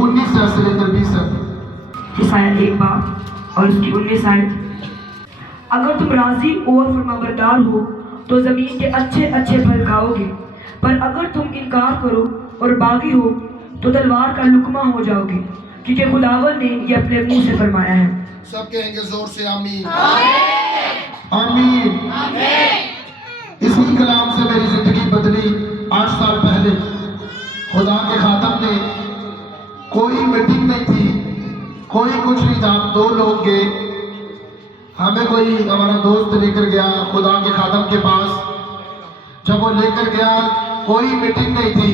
19 से लेकर 20 तक। ईसाया 1 बाब और उसकी 19 आयत। अगर तुम राजी और फरमाबरदार हो तो ज़मीन के अच्छे अच्छे फल खाओगे, पर अगर तुम इनकार करो और बागी हो तो तलवार का लुकमा हो जाओगे, क्योंकि खुदावन ने ये अपने मुंह से फरमाया है। सब कहेंगे जोर से आमीन आमीन। इसी कलाम से मेरी जिंदगी बदली। 8 साल पहले खुदा के खातम ने, कोई मीटिंग नहीं थी, कोई कुछ नहीं था, 2 लोग गए, हमें कोई हमारा दोस्त लेकर गया खुदा के खातम के पास। जब वो लेकर गया, कोई मीटिंग नहीं थी,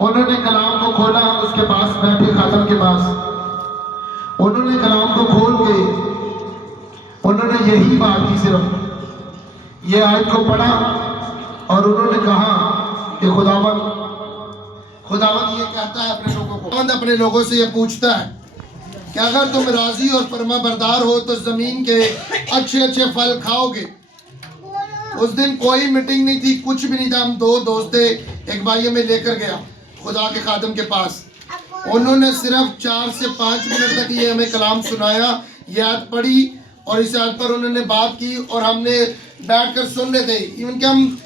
उन्होंने कलाम को खोला, उसके पास बैठे खातम के पास, उन्होंने कलाम को खोल के उन्होंने यही बात की, सिर्फ ये आयत को पढ़ा और उन्होंने कहा कि खुदावंद ये कहता है अपने लोगों को, खुदावंद अपने लोगों से ये पूछता है कि अगर तुम राजी और फरमा बरदार हो तो जमीन के अच्छे अच्छे फल खाओगे। उस दिन कोई मीटिंग नहीं थी, कुछ भी नहीं था, हम 2 दोस्त थे, एक भाई हमें लेकर गया खुदा के खातम के पास। उन्होंने सिर्फ 4 से 5 मिनट तक ये हमें कलाम सुनाया, ये आयत पढ़ी और इस आयत पर उन्होंने बात की और हमने बैठकर सुन रहे थे। इवन कि हम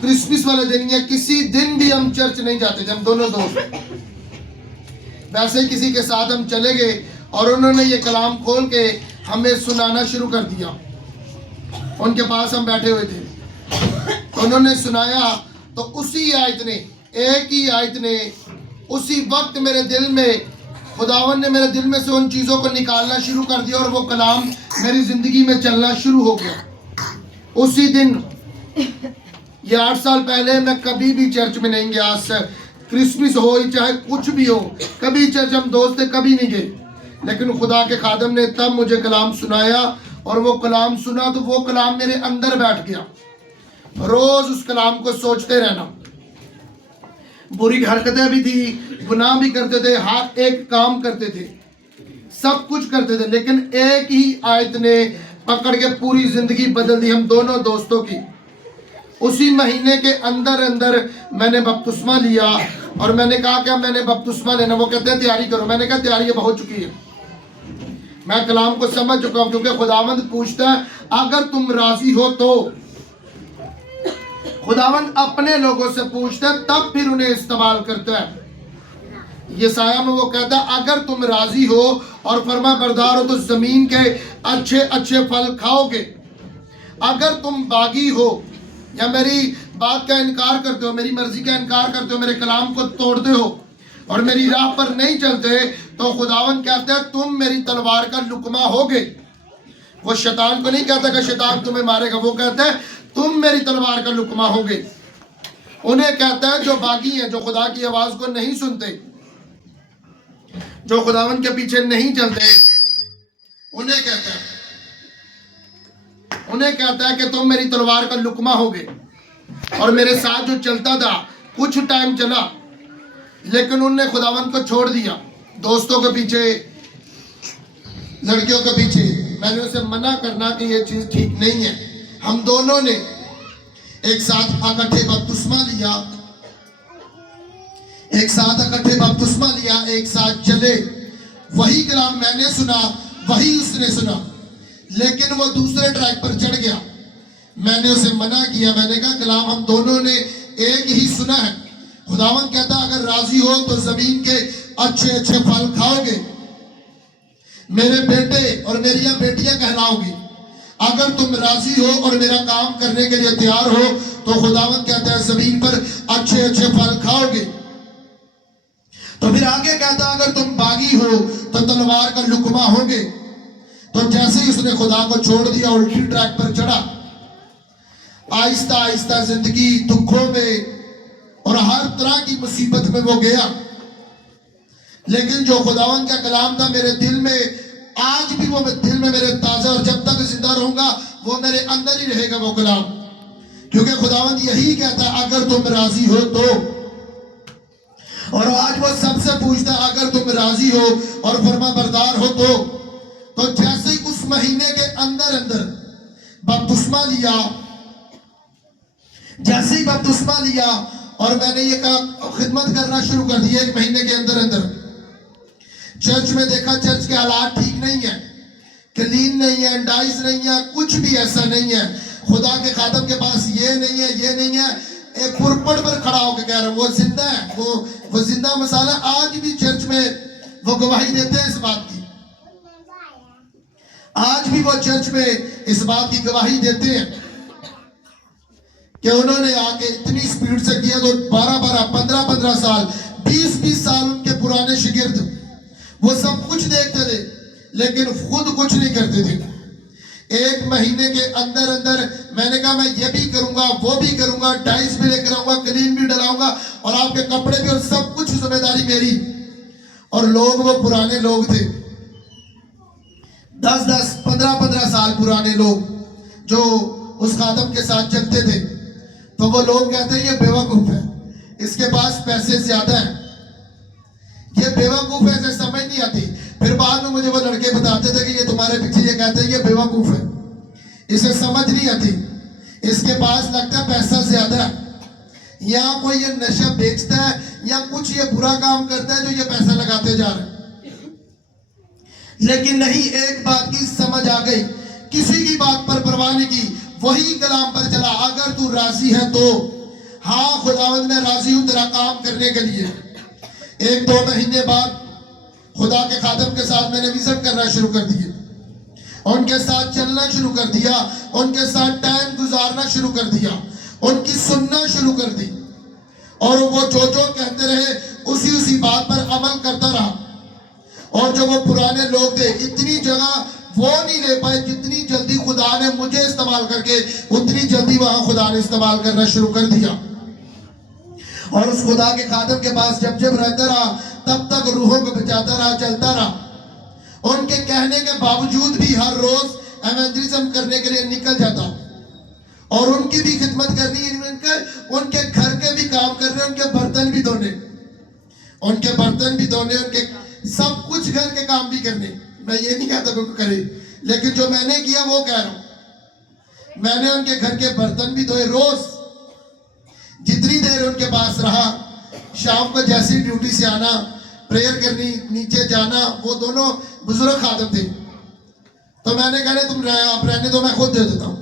क्रिसमस वाले दिन या किसी दिन भी हम चर्च नहीं जाते थे, हम दोनों दोस्त, वैसे ही किसी के साथ हम चले गए और उन्होंने ये कलाम खोल के हमें सुनाना शुरू कर दिया। उनके पास हम बैठे हुए थे, उन्होंने सुनाया तो उसी आयत ने, एक ही आयत ने उसी वक्त मेरे दिल में, खुदावन ने मेरे दिल में से उन चीज़ों को निकालना शुरू कर दिया और वो कलाम मेरी ज़िंदगी में चलना शुरू हो गया उसी दिन। ये 8 साल पहले मैं कभी भी चर्च में नहीं गया, क्रिसमस हो चाहे कुछ भी हो, कभी चर्च हम दोस्त थे कभी नहीं गए, लेकिन खुदा के खादम ने तब मुझे कलाम सुनाया और वो कलाम सुना तो वो कलाम मेरे अंदर बैठ गया। रोज उस कलाम को सोचते रहना। बुरी हरकतें भी थी, गुनाह भी करते थे, हर एक काम करते थे, सब कुछ करते थे, लेकिन एक ही आयत ने पकड़ के पूरी जिंदगी बदल दी हम दोनों दोस्तों की। उसी महीने के अंदर अंदर मैंने बपतिस्मा लिया और मैंने कहा क्या मैंने बपतिस्मा लेना, वो कहते हैं तैयारी करो, मैंने कहा तैयारी अब हो चुकी है, मैं कलाम को समझ चुका हूं, क्योंकि खुदावंद पूछता है अगर तुम राजी हो तो। खुदावंद अपने लोगों से पूछता है तब फिर उन्हें इस्तेमाल करता है। यशाया में वो कहता है अगर तुम राजी हो और फरमा बरदार हो तो जमीन के अच्छे अच्छे फल खाओगे। अगर तुम बागी हो या मेरी बात का इनकार करते हो, मेरी मर्जी का इनकार करते हो, मेरे कलाम को तोड़ते हो और मेरी राह पर नहीं चलते, तो खुदावन कहता है तुम मेरी तलवार का लुकमा होगे। वो शैतान को नहीं कहता कि शैतान तुम्हें मारेगा, वो कहता है तुम मेरी तलवार का लुकमा होगे। उन्हें कहता है जो बागी हैं, जो खुदा की आवाज को नहीं सुनते, जो खुदावन के पीछे नहीं चलते, उन्हें कहता है कि तुम मेरी तलवार का लुकमा होगे। और मेरे साथ जो चलता था कुछ टाइम चला, लेकिन उनने खुदावन को छोड़ दिया, दोस्तों के पीछे, लड़कियों के पीछे। मैंने उसे मना करना कि ये चीज ठीक नहीं है। हम दोनों ने एक साथ इकट्ठे बपतिस्मा लिया, एक साथ चले। वही कलाम मैंने सुना, वही उसने सुना, लेकिन वो दूसरे ट्रैक पर चढ़ गया। मैंने उसे मना किया, मैंने कहा कलाम हम दोनों ने एक ही सुना है। खुदावन कहता अगर राजी हो तो जमीन के अच्छे अच्छे फल खाओगे, मेरे बेटे और मेरी बेटियां कहलाओगी। अगर तुम राजी हो और मेरा काम करने के लिए तैयार हो तो खुदावन कहता है जमीन पर अच्छे अच्छे फल खाओगे। तो फिर आगे कहता अगर तुम बागी हो तो तलवार का लुकमा होगे। तो जैसे ही उसने खुदा को छोड़ दिया, उल्टी ट्रैक पर चढ़ा, आहिस्ता आहिस्ता जिंदगी दुखों में और हर तरह की मुसीबत में वो गया। लेकिन जो खुदावन का कलाम था मेरे दिल में, आज भी वो दिल में मेरे ताजा, और जब तक जिंदा रहूंगा वो मेरे अंदर ही रहेगा वो कलाम, क्योंकि खुदावन यही कहता है अगर तुम राजी हो तो। और आज वो सबसे पूछता है अगर तुम राजी हो और फरमा बरदार हो तो जैसे ही उस महीने के अंदर अंदर बपतिस्मा लिया, जैसे ही बपतिस्मा लिया और मैंने ये काम खिदमत करना शुरू कर दी 1 महीने के अंदर अंदर, चर्च में देखा, चर्च के हालात ठीक नहीं है, क्लीन नहीं है, डाइस नहीं है, कुछ भी ऐसा नहीं है। खुदा के खादम के पास ये नहीं है, ये नहीं है। एक पुरपट पर खड़ा होकर कह रहा है वो जिंदा है, वो जिंदा मसाला। आज भी चर्च में वो गवाही देते हैं इस बात की, आज भी वो चर्च में इस बात की गवाही देते हैं कि उन्होंने आके इतनी स्पीड से किया। तो 12-12, 15-15 साल, 20-20 साल उनके पुराने शिगिर्द वो सब कुछ देखते थे लेकिन खुद कुछ नहीं करते थे। एक महीने के अंदर अंदर मैंने कहा मैं ये भी करूंगा, वो भी करूंगा, डाइस भी लेकर आऊंगा, क्लीन भी डलाऊंगा और आपके कपड़े भी, और सब कुछ जिम्मेदारी मेरी। और लोग वो पुराने लोग थे, 10-10, 15-15 साल पुराने लोग जो उस खादम के साथ चलते थे। तो वो लोग कहते हैं ये बेवकूफ है, इसके पास पैसे ज्यादा है, ये बेवकूफ है, इसे समझ नहीं आती। फिर बाद में मुझे वो लड़के बताते थे कि ये तुम्हारे पीछे ये कहते हैं ये बेवकूफ है, इसे समझ नहीं आती, इसके पास लगता है पैसा ज्यादा है, या कोई ये नशा बेचता है या कुछ ये बुरा काम करता है जो ये पैसा लगाते जा रहे हैं। लेकिन नहीं, एक बात की समझ आ गई, किसी की बात पर परवाह नहीं की, वही कलाम पर चला। अगर तू राजी है तो हाँ खुदावंद मैं राजी हूं तेरा काम करने के लिए। 1-2 महीने बाद खुदा के खादम के साथ मैंने विजिट करना शुरू कर दिए, उनके साथ चलना शुरू कर दिया, उनके साथ टाइम गुजारना शुरू कर दिया, उनकी सुनना शुरू कर दी। और वो जो कहते रहे उसी बात पर अमल करता रहा। और जो वो पुराने लोग थे, इतनी जगह वो नहीं ले पाए जितनी जल्दी खुदा ने मुझे इस्तेमाल करके, उतनी जल्दी वहां खुदा ने इस्तेमाल करना शुरू कर दिया। और उस खुदा के खादम के पास जब जब रहता रहा तब तक रूहों को बचाता रहा, चलता रहा। उनके कहने के बावजूद भी हर रोज एवेंजलिज्म करने के लिए निकल जाता और उनकी भी खिदमत करनी, उनके घर के भी काम करने, उनके बर्तन भी धोने, उनके सब कुछ घर के काम भी करने। मैं ये नहीं कहता कोई करे, लेकिन जो मैंने किया वो कह रहा हूं। मैंने उनके घर के बर्तन भी धोए, रोज जितनी देर उनके पास रहा, शाम को जैसी ड्यूटी से आना, प्रेयर करनी, नीचे जाना। वो दोनों बुजुर्ग खादम थे, तो मैंने कहा तुम आप रहने दो, मैं खुद दे देता हूं।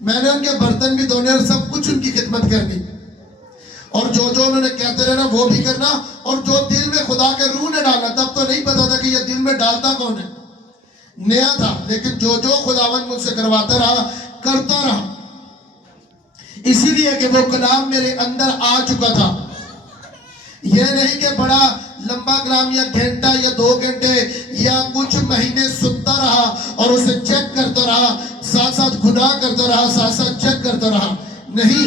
मैंने उनके बर्तन भी धोने और सब कुछ उनकी खिदमत करनी, और जो उन्होंने कहते रहना वो भी करना। और जो दिल में खुदा के रूह ने डाला, तब तो नहीं पता था कि ये दिल में डालता कौन है, नया था, लेकिन जो खुदावन मुझसे करवाता रहा, करता रहा। इसीलिए कि वो कलाम मेरे अंदर आ चुका था। यह नहीं कि बड़ा लंबा कलाम या घंटा या 2 घंटे या कुछ महीने सुनता रहा और उसे चेक करता रहा, साथ साथ गुनाह करता रहा, साथ साथ चेक करता रहा। नहीं,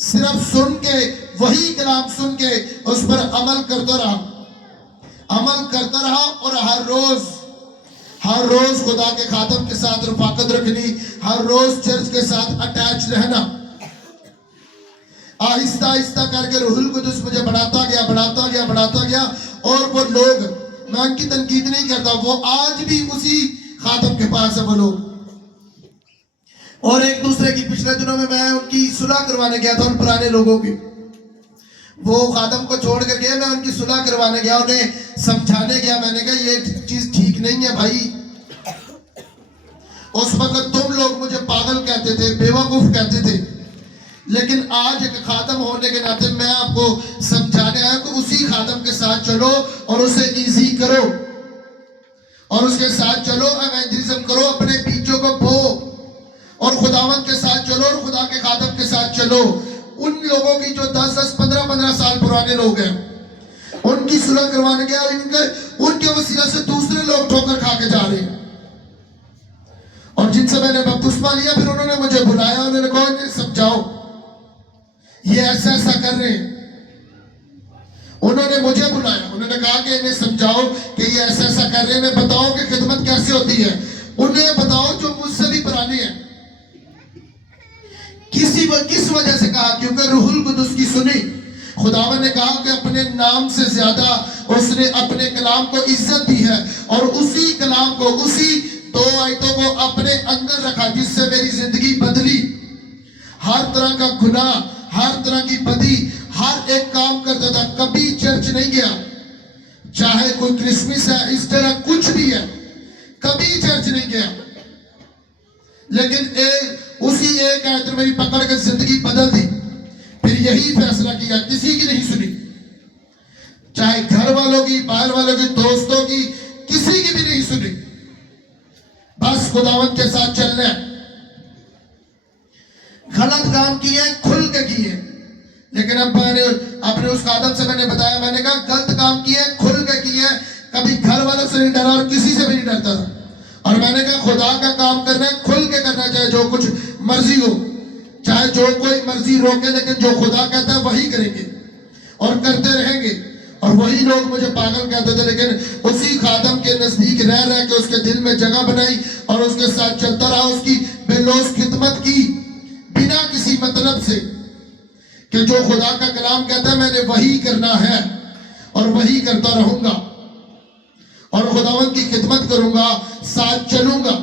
सिर्फ सुन के, वही कलाम सुन के उस पर अमल करता रहा और हर रोज खुदा के खादम के साथ रफाकत रखनी, हर रोज चर्च के साथ अटैच रहना। आहिस्ता आहिस्ता करके रूहुल कुदुस मुझे बढ़ाता गया। और वो लोग, मैं उनकी तनकीद नहीं करता, वो आज भी उसी खादम के पास है वो लोग। और एक दूसरे की, पिछले दिनों में मैं उनकी सुलह करवाने गया था, उन पुराने लोगों की। वो खादम को छोड़ कर गए, मैं उनकी सुलह करवाने गया, उन्हें समझाने गया। मैंने कहा ये चीज ठीक नहीं है भाई। उस वक्त तुम लोग मुझे पागल कहते थे, बेवकूफ कहते थे, लेकिन आज एक खादम होने के नाते मैं आपको समझाने आया कि उसी खादम के साथ चलो और उसे इजी करो और उसके साथ चलो, एवेंजलिज्म करो, अपने बीजों को बो और खुदावंत के साथ चलो और खुदा के खादम के साथ चलो। उन लोगों की जो 10-10, 15-15 साल पुराने लोग हैं, उनकी सुलह करवाने गया, उनके वसीला से दूसरे लोग ठोकर खा के जा रहे हैं। और जिनसे मैंने बपतिस्मा लिया, फिर उन्होंने मुझे बुलाया, उन्होंने कहा इन्हें समझाओ, ये ऐसा कर रहे हैं। उन्होंने मुझे बुलाया, उन्होंने कहा कि इन्हें समझाओ कि ये ऐसा कर रहे हैं, इन्हें बताओ कि खिदमत कैसे होती है, उन्हें बताओ जो मुझसे भी पुराने हैं। किस वजह से कहा? क्योंकि रूहुल कुदुस की सुनी। खुदावन ने कहा कि अपने नाम से ज्यादा उसने अपने कलाम को इज्जत दी है, और उसी कलाम को, उसी 2 आयतों को अपने अंदर रखा, जिससे मेरी जिंदगी बदली। हर तरह का गुनाह, हर तरह की बदी, हर एक काम करता था। कभी चर्च नहीं गया, चाहे कोई क्रिसमस है, इस तरह कुछ भी है, कभी चर्च नहीं गया, लेकिन उसी एक आयत ने मेरी पकड़ के जिंदगी बदल दी। फिर यही फैसला किया, किसी की नहीं सुनी, चाहे घर वालों की, बाहर वालों की, दोस्तों की, किसी की भी नहीं सुनी, बस खुदावंत के साथ चलना है। गलत काम किए, खुल के किए, लेकिन अब मैंने अपने उस आदम से मैंने बताया, मैंने कहा गलत काम किए, खुल के किए, कभी घर वालों से नहीं डरा और किसी से भी नहीं डरता था। और मैंने कहा खुदा का काम करना है, खुल के करना, चाहे जो कुछ मर्जी हो, चाहे जो कोई मर्जी रोके, लेकिन जो खुदा कहता है वही करेंगे और करते रहेंगे। और वही लोग मुझे पागल कहते थे, लेकिन उसी खादम के नजदीक रह रह के उसके दिल में जगह बनाई और उसके साथ चलता रहा, उसकी बेलौस खिदमत की, बिना किसी मतलब से कि जो खुदा का कलाम कहता है मैंने वही करना है और वही करता रहूंगा और खुदावंत की खिदमत करूंगा, साथ चलूंगा।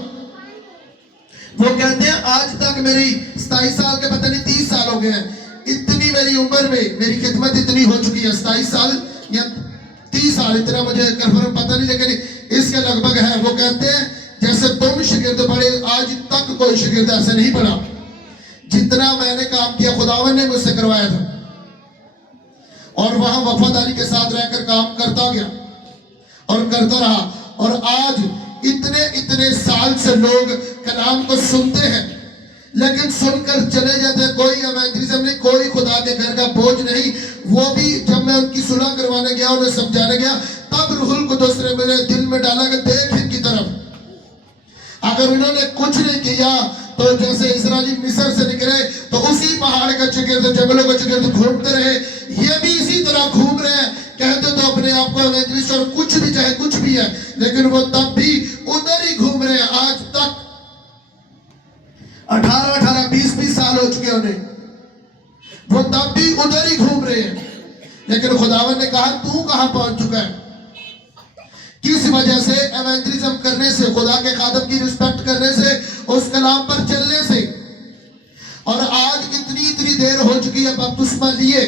वो कहते हैं आज तक मेरी 27 साल के पता नहीं 30 साल हो गए हैं, इतनी मेरी उम्र में मेरी खिदमत इतनी हो चुकी है, 27 साल या 30 साल, इतना मुझे कंफर्म पता नहीं, लेकिन इसके लगभग है। वो कहते हैं जैसे तुम शिगिर्द पढ़े, आज तक कोई शिगिर्द ऐसे नहीं पढ़ा जितना मैंने काम किया, खुदावन ने मुझसे करवाया था। और वहां वफादारी के साथ रहकर काम करता गया और करता रहा, और आज इतने इतने साल से लोग कलाम को सुनते हैं, लेकिन सुनकर चले जाते हैं। कोई इवेंजलिज्म नहीं, कोई खुदा के घर का बोझ नहीं। वो भी जब मैं उनकी सुलह करवाने गया, उन्हें समझाने गया, तब रूहुल कुद्दूस ने मेरे दिल में डाला कि देख इनकी तरफ, अगर उन्होंने कुछ नहीं किया तो जैसे इस्राएली मिस्र से निकले तो उसी पहाड़ का चिगिर्द, जंगलों का चिगिर्द घूमते रहे, ये भी इसी तरह घूम रहे हैं। कहते तो अपने आप को इवेंजलिस्ट और कुछ भी, चाहे कुछ भी है, लेकिन वो तब भी उधर ही घूम रहे हैं। आज तक 18 20 साल हो चुके उन्हें, वो तब भी उधर ही घूम रहे हैं। लेकिन खुदावन ने कहा तू कहां पहुंच चुका है? किस वजह से? इवेंजलिज्म करने से, खुदा के खादम की रिस्पेक्ट करने से, उस कलाम पर चलने से। और आज इतनी इतनी देर हो चुकी है बपतिस्मा लिए,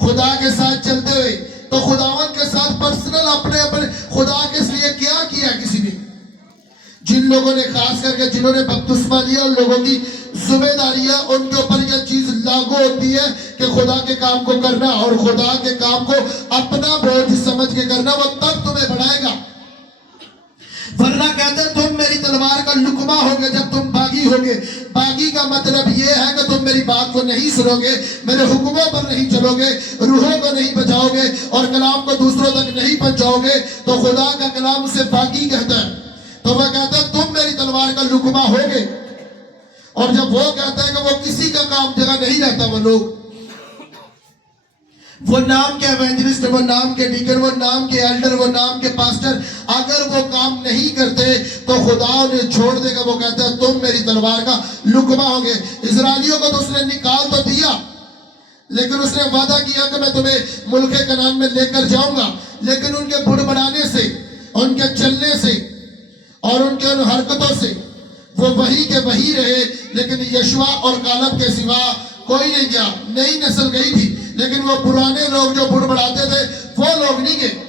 खुदा के साथ चलते हुए, तो खुदावन के साथ पर्सनल अपने अपने खुदा के लिए क्या किया किसी ने? जिन लोगों ने, खास करके जिन्होंने बपतिस्मा लिया, उन लोगों की जिम्मेदारी है, उनके ऊपर यह चीज लागू होती है कि खुदा के काम को करना, और खुदा के काम को अपना बोझ समझ के करना, वो तब तुम्हें बढ़ाएगा। वरना कहते तुम मेरी तलवार का लुकमा होगे जब तुम बागी होगे। बागी का मतलब यह है कि तुम मेरी बात को नहीं सुनोगे, मेरे हुक्मों पर नहीं चलोगे, रूहों को नहीं बचाओगे और कलाम को दूसरों तक नहीं पहुंचाओगे, तो खुदा का कलाम उसे बागी कहता है। तो वह कहता है तुम मेरी तलवार का लुकमा होगे। और जब वो कहता है कि वो किसी का काम जगह नहीं रहता, वो लोग, वो नाम के एवेंजलिस्ट, वो नाम के डीकन, वो नाम के एल्डर, वो नाम के पास्टर, अगर वो काम नहीं करते तो खुदा उन्हें छोड़ देगा। वो कहता है तुम मेरी तलवार का लुकमा होगे। इजराइलियों को तो उसने निकाल तो दिया, लेकिन उसने वादा किया कि मैं तुम्हें मुल्क कनान में लेकर जाऊंगा, लेकिन उनके बुड़बड़ाने से, उनके चलने से और उनके उन हरकतों से वो वही के वही रहे। लेकिन यशवा और कालब के सिवा कोई नहीं गया। नई नस्ल गई थी, लेकिन वो पुराने लोग जो बुड़बड़ाते थे वो लोग नहीं गए।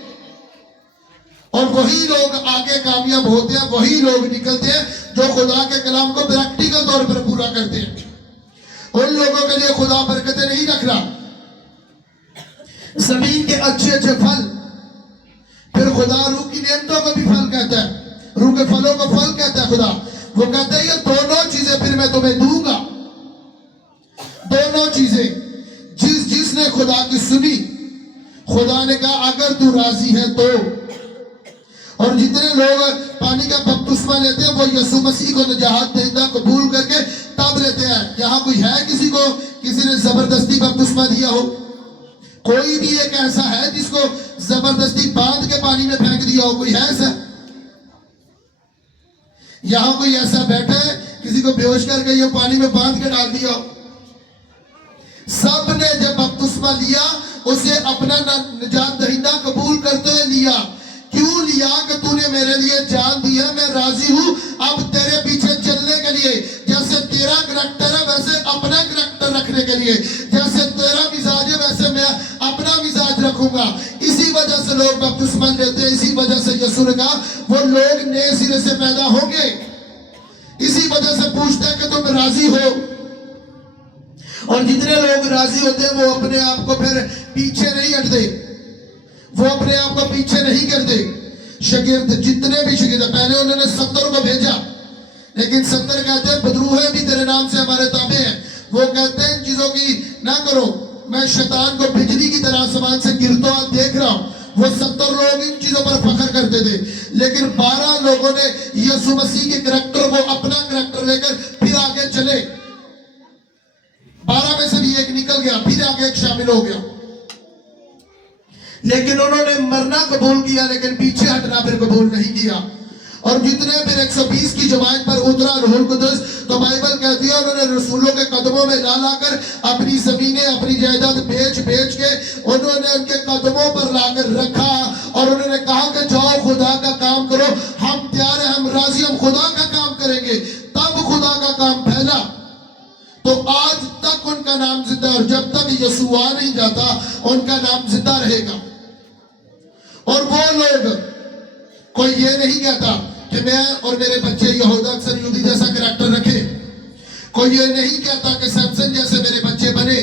और वही लोग आगे कामयाब होते हैं, वही लोग निकलते हैं जो खुदा के कलाम को प्रैक्टिकल तौर पर पूरा करते हैं। उन लोगों के लिए खुदा बरकतें नहीं रख रहा, जमीन के अच्छे अच्छे फल। फिर खुदा रूह की नेमतों को भी फल कहता है, रूह के फलों को फल कहता है खुदा। वो कहता है ये दोनों चीजें फिर मैं तुम्हें दूंगा। दोनों चीजें जिसने खुदा की सुनी, खुदा ने कहा अगर तू राजी है तो। और जितने लोग पानी का बपतिस्मा लेते हैं वो यीशु मसीह को निजात दहिंदा कबूल करके तब लेते हैं। यहाँ कोई है किसी को, किसी ने जबरदस्ती बपतिस्मा दिया हो? कोई भी एक ऐसा है जिसको जबरदस्ती बांध के पानी में फेंक दिया हो? कोई है ऐसा? यहां कोई ऐसा बैठा है किसी को बेहोश करके ये पानी में बांध के डाल दिया? सब ने जब बपतिस्मा लिया उसे अपना निजात दहिंदा कबूल करते हुए लिया। क्यों लिया? कि तूने मेरे लिए जान दी है, मैं राजी हूं अब तेरे पीछे चलने के लिए। जैसे तेरा करैक्टर है वैसे अपना करैक्टर रखने के लिए, जैसे तेरा मिजाज है वैसे मैं अपना मिजाज रखूं। रखूंगा। इसी वजह से लोग बपतिस्मा लेते हैं, इसी वजह से यीशु ने कहा वो लोग नए सिरे से पैदा होंगे। इसी वजह से पूछते हैं कि तुम राजी हो, और जितने लोग राजी होते हैं वो अपने आप को फिर पीछे नहीं हटते, वो अपने आप को पीछे नहीं करते। शागिर्द जितने भी शागिर्द, पहले उन्होंने 70 को भेजा, लेकिन 70 कहते हैं बदरूहें भी तेरे नाम से हमारे ताबे हैं। वो कहते हैं इन चीजों की ना करो, मैं शैतान को बिजली की तरह आसमान से गिरता हुआ देख रहा हूं। वो 70 लोग इन चीजों पर फख्र करते थे, लेकिन 12 लोगों ने यीशु मसीह के करैक्टर को अपना करैक्टर लेकर फिर आगे चले। 12 में से भी एक निकल गया, फिर आगे एक शामिल हो गया, लेकिन उन्होंने मरना कबूल किया, लेकिन पीछे हटना फिर कबूल नहीं किया। और जितने फिर 120 की जमात पर उतरा रूहुल कुदस, तो बाइबल कहती है उन्होंने रसूलों के कदमों में ला लाकर अपनी जमीनें, अपनी जायदाद बेच बेच के उन्होंने उनके कदमों पर लाकर रखा, और उन्होंने कहा कि जाओ खुदा का काम करो, हम तैयार हैं, हम राजी, हम खुदा का काम करेंगे। तब खुदा का काम फैला। तो आज तक उनका नाम जिंदा, और जब तक यीशु आ नहीं जाता उनका नाम जिंदा रहेगा। और वो लोग, कोई ये नहीं कहता कि मैं और मेरे बच्चे यहूदा अक्सर यूदी जैसा करैक्टर रखे, कोई ये नहीं कहता कि सैमसन जैसे मेरे बच्चे बने,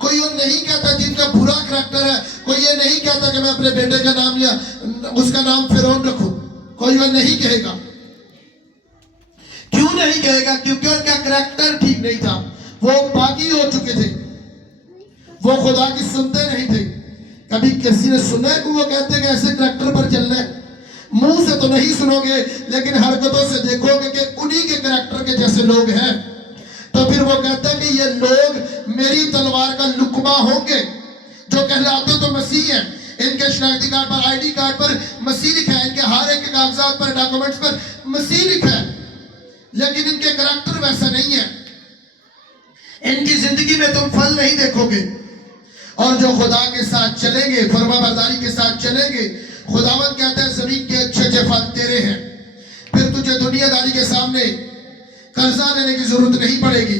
कोई ये नहीं कहता जिनका बुरा करैक्टर है, कोई ये नहीं कहता कि मैं अपने बेटे का नाम या उसका नाम फिरौन रखूं, कोई वो नहीं कहेगा। क्यों नहीं कहेगा? क्योंकि उनका करैक्टर ठीक नहीं था, वो बागी हो चुके थे, वो खुदा की सुनते नहीं थे। कभी किसी ने सुना है कि वो कहते हैं कि ऐसे करैक्टर पर चलना है? मुंह से तो नहीं सुनोगे, लेकिन हरकतों से देखोगे कि उन्हीं के करैक्टर के जैसे लोग हैं। तो फिर वो कहते हैं कि ये लोग मेरी तलवार का लुकमा होंगे, जो कहलाते तो मसीह हैं। इनके शनाख्ती कार्ड पर, आईडी कार्ड पर मसीह लिखा है, इनके हर एक कागजात पर, डॉक्यूमेंट्स पर मसीह लिखा है, लेकिन इनके करैक्टर वैसा नहीं है। इनकी जिंदगी में तुम फल नहीं देखोगे। और जो खुदा के साथ चलेंगे, फरमाबरदारी के साथ चलेंगे, खुदावंद कहता है जमीन के अच्छे अच्छे फल तेरे हैं। फिर तुझे दुनियादारी के सामने कर्जा लेने की जरूरत नहीं पड़ेगी।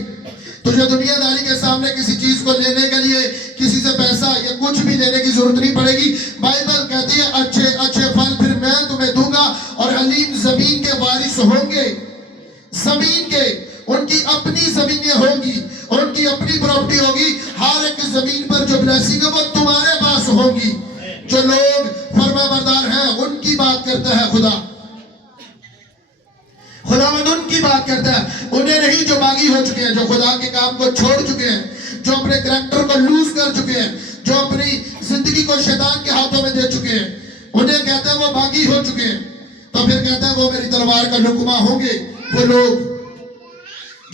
तुझे दुनियादारी के सामने किसी चीज को लेने के लिए किसी से पैसा या कुछ भी लेने की जरूरत नहीं पड़ेगी। बाइबल कहती है अच्छे अच्छे फल फिर मैं तुम्हें दूंगा, और हलीम जमीन के वारिस होंगे। जमीन के, उनकी अपनी जमीनें होंगी, उनकी अपनी प्रॉपर्टी होगी। हर एक जमीन पर जो ब्लेसिंग है वो तुम्हारे पास होगी। जो लोग फरमाबरदार हैं उनकी बात करता है खुदा, खुदावंद उनकी बात करता है, उन्हें नहीं जो बागी हो चुके हैं, जो खुदा के काम को छोड़ चुके हैं, जो अपने करैक्टर को लूज कर चुके हैं, जो अपनी जिंदगी को शैतान के हाथों में दे चुके हैं, उन्हें कहते हैं वो बागी हो चुके हैं। तो फिर कहते हैं वो मेरी तलवार का लुकमा होंगे। वो लोग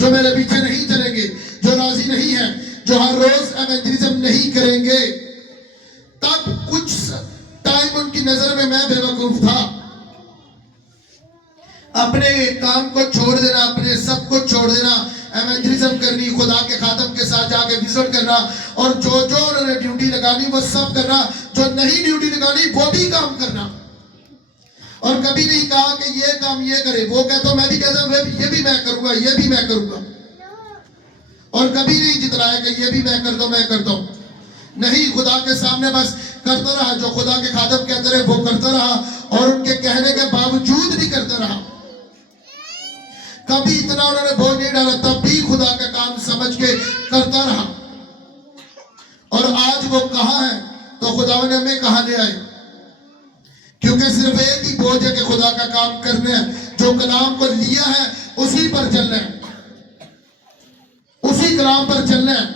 जो मेरे पीछे नहीं चलेंगे, जो राजी नहीं है, जो हर रोज एवेंजलिज्म नहीं करेंगे। तब कुछ टाइम उनकी नजर में मैं बेवकूफ था। अपने काम को छोड़ देना, अपने सब कुछ छोड़ देना, एवेंजलिज्म करनी, खुदा के खातम के साथ जाके विजिट करना, और जो जो उन्होंने ड्यूटी लगानी वो सब करना, जो नहीं ड्यूटी लगानी वो भी काम करना। और कभी नहीं कहा कि ये काम ये करे, वो कहता मैं भी कहता हूं ये भी मैं करूंगा, ये भी मैं करूंगा। और कभी नहीं जितलाया कि ये भी मैं करता हूं, मैं करता हूं। नहीं, खुदा के सामने बस करता रहा, जो खुदा के खातम कहते रहे वो करता रहा, और उनके कहने के बावजूद भी करता रहा। कभी इतना उन्होंने बोझ नहीं डाला, तब भी खुदा का काम समझ के करता रहा। और आज वो कहां है? तो खुदा ने हमें कहां ले आए? क्योंकि सिर्फ एक ही बोझ है कि खुदा का काम करना है। जो कलाम को लिया है उसी पर चलना है, उसी कलाम पर चलना है।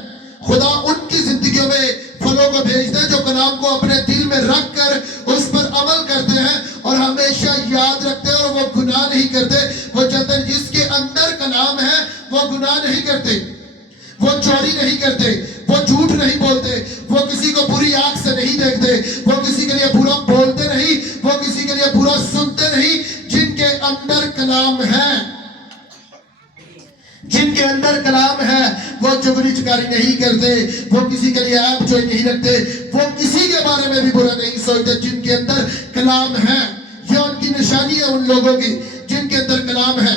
खुदा उनकी जिंदगियों में फलों को भेजता है जो कलाम को अपने दिल में रख कर उस पर अमल करते हैं और हमेशा याद रखते हैं, और वो गुनाह नहीं करते। वो कहते हैं जिसके अंदर कलाम है वो गुनाह नहीं करते, वो चोरी नहीं करते, वो झूठ नहीं बोलते, वो किसी को बुरी आंख से नहीं देखते, वो किसी के लिए बुरा बोलते नहीं, वो किसी के लिए बुरा सुनते नहीं। जिनके अंदर कलाम है, जिनके अंदर कलाम है, वो चुगली चकारी नहीं करते, वो किसी के लिए ऐब जोई नहीं रखते, वो किसी के बारे में भी बुरा नहीं सोचते। जिनके अंदर कलाम है, ये उनकी निशानी है उन लोगों की जिनके अंदर कलाम है।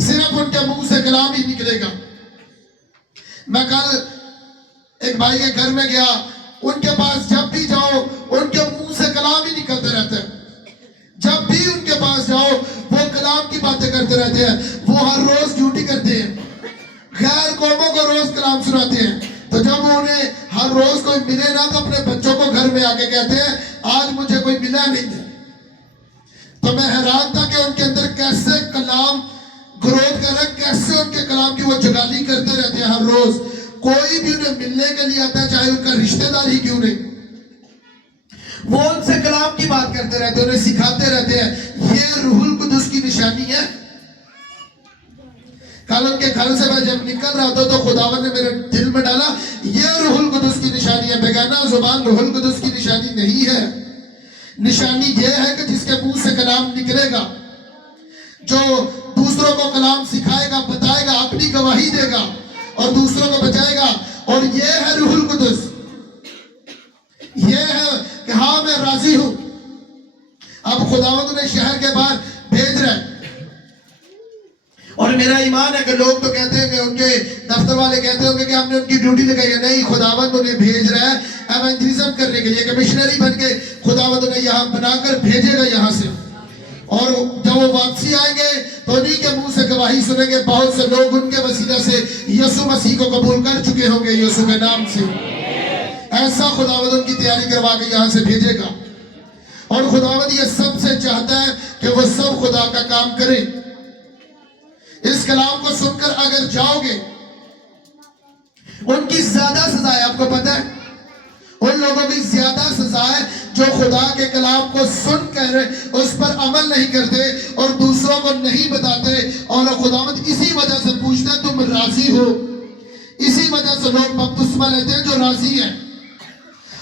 सिर्फ उनके मुंह से कलाम ही निकलेगा। मैं कल एक भाई के घर में गया, उनके पास जब भी जाओ उनके मुंह से कलाम ही निकलते रहते हैं। जब भी उनके पास जाओ वो कलाम की बातें करते रहते हैं। वो हर रोज ड्यूटी करते हैं, गैर कौमों को रोज कलाम सुनाते हैं। तो जब उन्हें हर रोज कोई मिले ना तो अपने बच्चों को घर में आके कहते हैं आज मुझे कोई मिला नहीं है। तो मैं हैरान था कि उनके अंदर कैसे कलाम ग्रोथ कर रहा है, कैसे उनके कलाम की वो जगाली करते रहते हैं हर रोज। कोई भी उन्हें मिलने के लिए आता है, चाहे उनका रिश्तेदार ही क्यों नहीं, वो उनसे कलाम की बात करते रहते हैं, उन्हें सिखाते रहते हैं। ये रूहुल कुदुस की निशानी है। कल उनके घर से मैं जब निकल रहा था तो खुदावन ने मेरे दिल में डाला ये रूहुल कुदुस की निशानी है। बेगाना जुबान रूहुल कुदुस की निशानी नहीं है। निशानी ये है कि जिसके मुंह से कलाम निकलेगा, जो दूसरों को कलाम सिखाएगा, बताएगा, अपनी गवाही देगा और दूसरों को बचाएगा। और ये है रूहुल कुदुस। ये है कि हाँ मैं राजी हूं। अब खुदावंद ने शहर के बाहर भेज रहा है और मेरा ईमान है कि लोग तो कहते हैं कि उनके दफ्तर वाले कहते होंगे कि हमने उनकी ड्यूटी लगाई है। नहीं, खुदावंद उन्हें भेज रहा है एवेंजलिज्म करने के लिए, कि मिशनरी बन के खुदावंद उन्हें यहाँ बनाकर भेजेगा यहाँ से। और जब वो वापसी आएंगे तो उन्हीं के मुंह से गवाही सुनेंगे। बहुत से लोग उनके वसीले से यीशु मसीह को कबूल कर चुके होंगे यीशु के नाम से। ऐसा खुदावंद उनकी तैयारी करवा के यहाँ से भेजेगा। और खुदावंद ये सबसे चाहता है कि वो सब खुदा का काम करें। इस कलाम को सुनकर अगर जाओगे, उनकी ज्यादा सजा है। आपको पता है उन लोगों की ज्यादा सजा है जो खुदा के कलाम को सुनकर उस पर अमल नहीं करते और दूसरों को नहीं बताते। और खुदावंद इसी वजह से पूछते हैं तुम राजी हो। इसी वजह से लोग बपतिस्मा लेते हैं जो राजी हैं।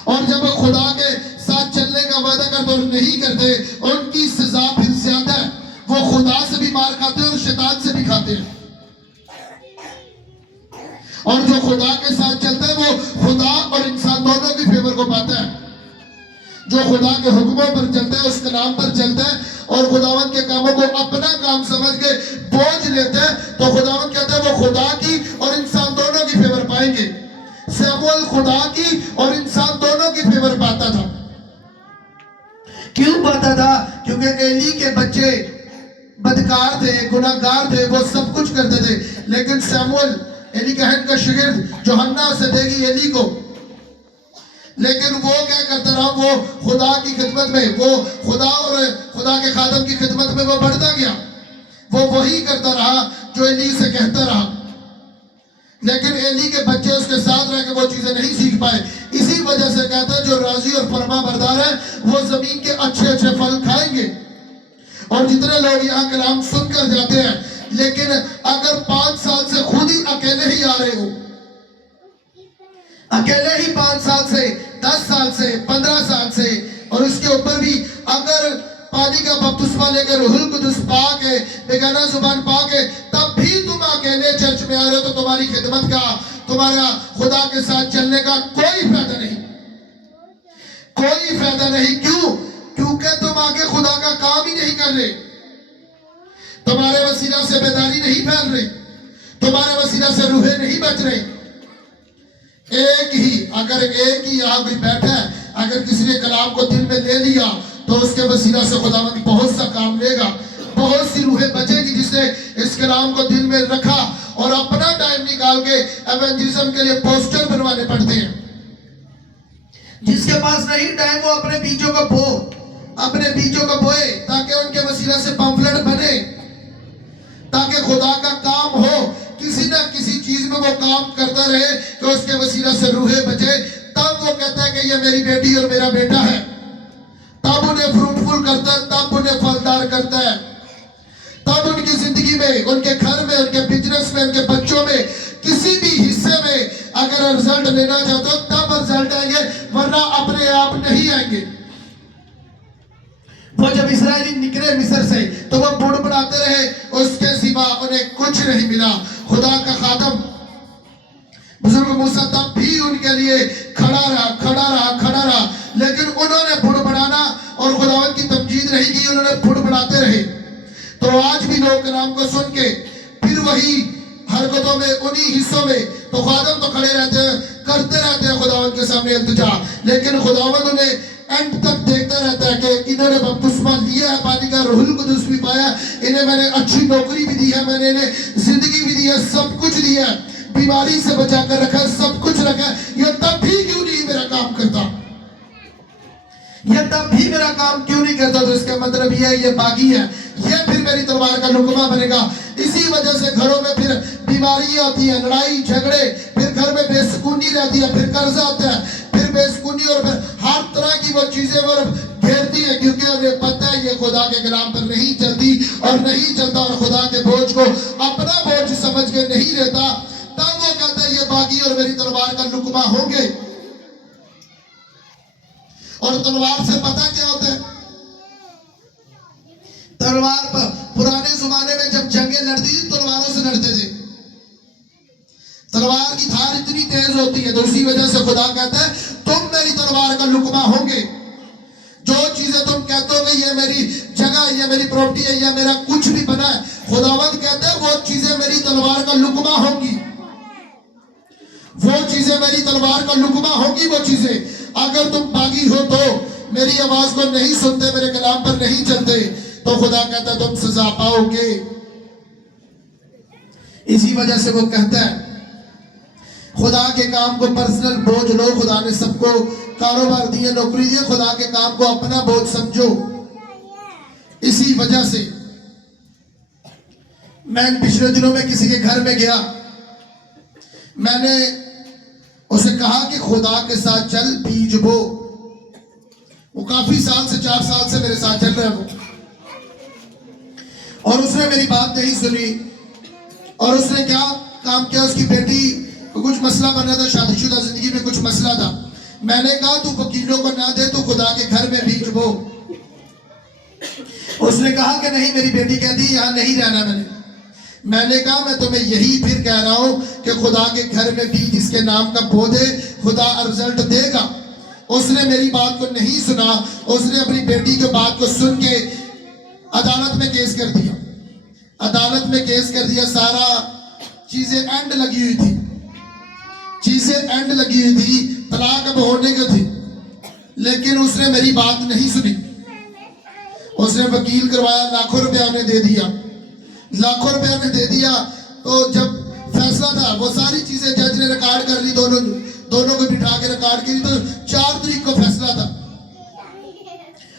और जब खुदा के साथ चलने का वादा करते और नहीं करते, उनकी सजा फिर ज्यादा है। वो खुदा से भी मार खाते हैं और शैतान से भी खाते हैं। और जो खुदा के साथ चलता है वो खुदा और इंसान दोनों की फेवर को पाता है। जो खुदा के हुक्मों पर चलता है, उस कलाम पर चलता है और खुदावन के कामों को अपना काम समझ के बोझ लेता है, तो खुदावन कहता है वो खुदा की और इंसान दोनों की फेवर पाएंगे। शमूएल खुदा की और इंसान दोनों की फेवर पाता था। क्यों पाता था? क्योंकि एली के बच्चे बदकार थे, गुनाहगार थे, वो सब कुछ करते थे। लेकिन शमूएल एली कहन का शागिर्द जो हन्ना से देगी एली को, लेकिन वो क्या करता रहा? वो खुदा की खिदमत में, वो खुदा और खुदा के खादम की खिदमत में वो बढ़ता गया। वो वही करता रहा जो एली से कहता रहा। लेकिन एली के बच्चे उसके साथ रह के वो चीजें नहीं सीख पाए। इसी वजह से कहता है जो राजी और फरमा बरदार है वो जमीन के अच्छे अच्छे फल खाएंगे। और जितने लोग यहाँ कलाम सुनकर जाते हैं, लेकिन अगर 5 साल से खुद ही अकेले ही आ रहे हो, अकेले ही 5 साल से, 10 साल से, 15 साल से, और उसके ऊपर भी अगर पानी का बपतिस्मा लेकर रूहुल कुदुस पाके, बेगाना जुबान पाके, तब भी तुम अकेले चर्च में आ रहे हो, तो तुम्हारी खिदमत का, तुम्हारा खुदा के साथ चलने का कोई फायदा नहीं। कोई फायदा नहीं। क्यों? क्योंकि तुम आगे खुदा का काम ही नहीं कर रहे। तुम्हारे वसीला से बेदारी नहीं फैल रही, तुम्हारे वसीला से रूहें नहीं बच रही। अगर एक ही यहाँ कोई बैठा है, अगर किसी ने कलाम को दिल में ले लिया तो उसके वसीला से खुदावंद बहुत सा काम लेगा। बहुत सी रूहें बचेगी जिसने इस कलाम को दिल में रखा। और अपना टाइम निकाल के एवेंजलिज्म के लिए पोस्टर बनवाने पड़ते हैं। जिसके पास नहीं टाइम वो अपने बीजों को बोए ताकि उनके वसीला से पंफलेट बने, ताकि खुदा का काम हो। किसी ना किसी चीज में वो काम करता रहे कि उसके वसीला से रूहें बचे। तब वो कहता है कि ये मेरी बेटी और मेरा बेटा है। तब उन्हें फ्रूटफुल करता है, तब उन्हें फलदार करता है। तब उनकी जिंदगी में, उनके घर में, उनके बिजनेस में, उनके बच्चों में, किसी भी हिस्से में अगर रिजल्ट लेना चाहते हो तब रिजल्ट आएंगे, वरना अपने आप नहीं आएंगे। वो जब इस्राएली निकले मिस्र से तो वो बुड़बुड़ाते रहे, उसके सिवा उन्हें कुछ नहीं मिला। खुदा का खादम बुजुर्ग मूसा तब भी उनके लिए खड़ा रहा, लेकिन उन्होंने बुड़बुड़ाना और खुदावंद की तमजीद नहीं की, उन्होंने बुड़बुड़ाते रहे। तो आज भी लोग कलाम को सुन के फिर वही हरकतों में, उन्हीं हिस्सों में, तो खादम तो खड़े रहते हैं करते रहते हैं खुदावंद के सामने इल्तिजा, लेकिन खुदावंद उन्हें एंड तक देखता रहता है कि इन्होंने बपतिस्मा लिया है पानी का, रूहुल कुदस भी पाया, इन्हें मैंने अच्छी नौकरी भी दी है, मैंने इन्हें जिंदगी भी दी है, सब कुछ दिया है, बीमारी से बचा कर रखा है, सब कुछ रखा है, यह तब भी क्यों नहीं मेरा काम करता, यह तब भी मेरा काम क्यों नहीं करता? तो इसका मतलब यह है ये बागी है, यह फिर मेरी तलवार का लुकमा बनेगा। इसी वजह से घरों में फिर बीमारियां आती है, लड़ाई झगड़े, फिर घर में बेसुकूनी रहती है, फिर कर्जा आता है, फिर बेसुकूनी, और फिर हर तरह की वो चीजें वो घेरती है, क्योंकि उन्हें पता है ये खुदा के कलाम पर नहीं चलती और नहीं चलता, और खुदा के बोझ को अपना बोझ समझ के नहीं रहता। तब वो कहता है ये बागी और मेरी तलवार का लुकमा होंगे। और तलवार से पता क्या होता है? तलवार पर पुराने जमाने में जब जंगें लड़ती थी तलवारों से लड़ते थे, तलवार की धार इतनी तेज होती है, तो उसी वजह से खुदा कहता है तुम मेरी तलवार का लुकमा होंगे। जो चीजें तुम कहते हो ये मेरी जगह, ये मेरी प्रॉपर्टी है, या मेरा कुछ भी बना है, खुदावंद कहते हैं वो चीजें मेरी तलवार का लुकमा होंगी, वो चीजें मेरी तलवार का लुकमा होगी। वो चीजें अगर तुम बागी हो तो मेरी आवाज को नहीं सुनते, मेरे कलाम पर नहीं चलते, तो खुदा कहता है तुम सजा पाओगे। इसी वजह से वो कहता है खुदा के काम को पर्सनल बोझ लो, खुदा ने सबको कारोबार दिए, नौकरी दिए, खुदा के काम को अपना बोझ समझो। इसी वजह से मैं पिछले दिनों में किसी के घर में गया, मैंने उसे कहा कि खुदा के साथ चल, बीज बो। वो काफी साल से, 4 साल से मेरे साथ चल रहा है वो, और उसने मेरी बात नहीं सुनी, और उसने क्या काम किया, उसकी बेटी को कुछ मसला बन रहा था, शादीशुदा जिंदगी में कुछ मसला था। मैंने कहा तू वकीलों को ना दे, तू खुदा के घर में बीज बो। उसने कहा कि नहीं, मेरी बेटी कहती यहां नहीं रहना। मैंने कहा मैं तुम्हें यही फिर कह रहा हूं कि खुदा के घर में बीज इसके नाम का बो दे, खुदा रिजल्ट देगा। उसने मेरी बात को नहीं सुना, उसने अपनी बेटी की बात को सुन के अदालत में केस कर दिया, अदालत में केस कर दिया। सारा चीजें एंड लगी हुई थी, चीजें एंड लगी हुई थी, तलाक अब होने के थे, लेकिन उसने मेरी बात नहीं सुनी। उसने वकील करवाया, लाखों रुपया उन्हें दे दिया, लाखों रुपया ने दे दिया। तो जब फैसला था वो सारी चीजें जज ने रिकॉर्ड कर ली, दोनों को बिठा के रिकॉर्ड की, तो 4 तारीख को फैसला था।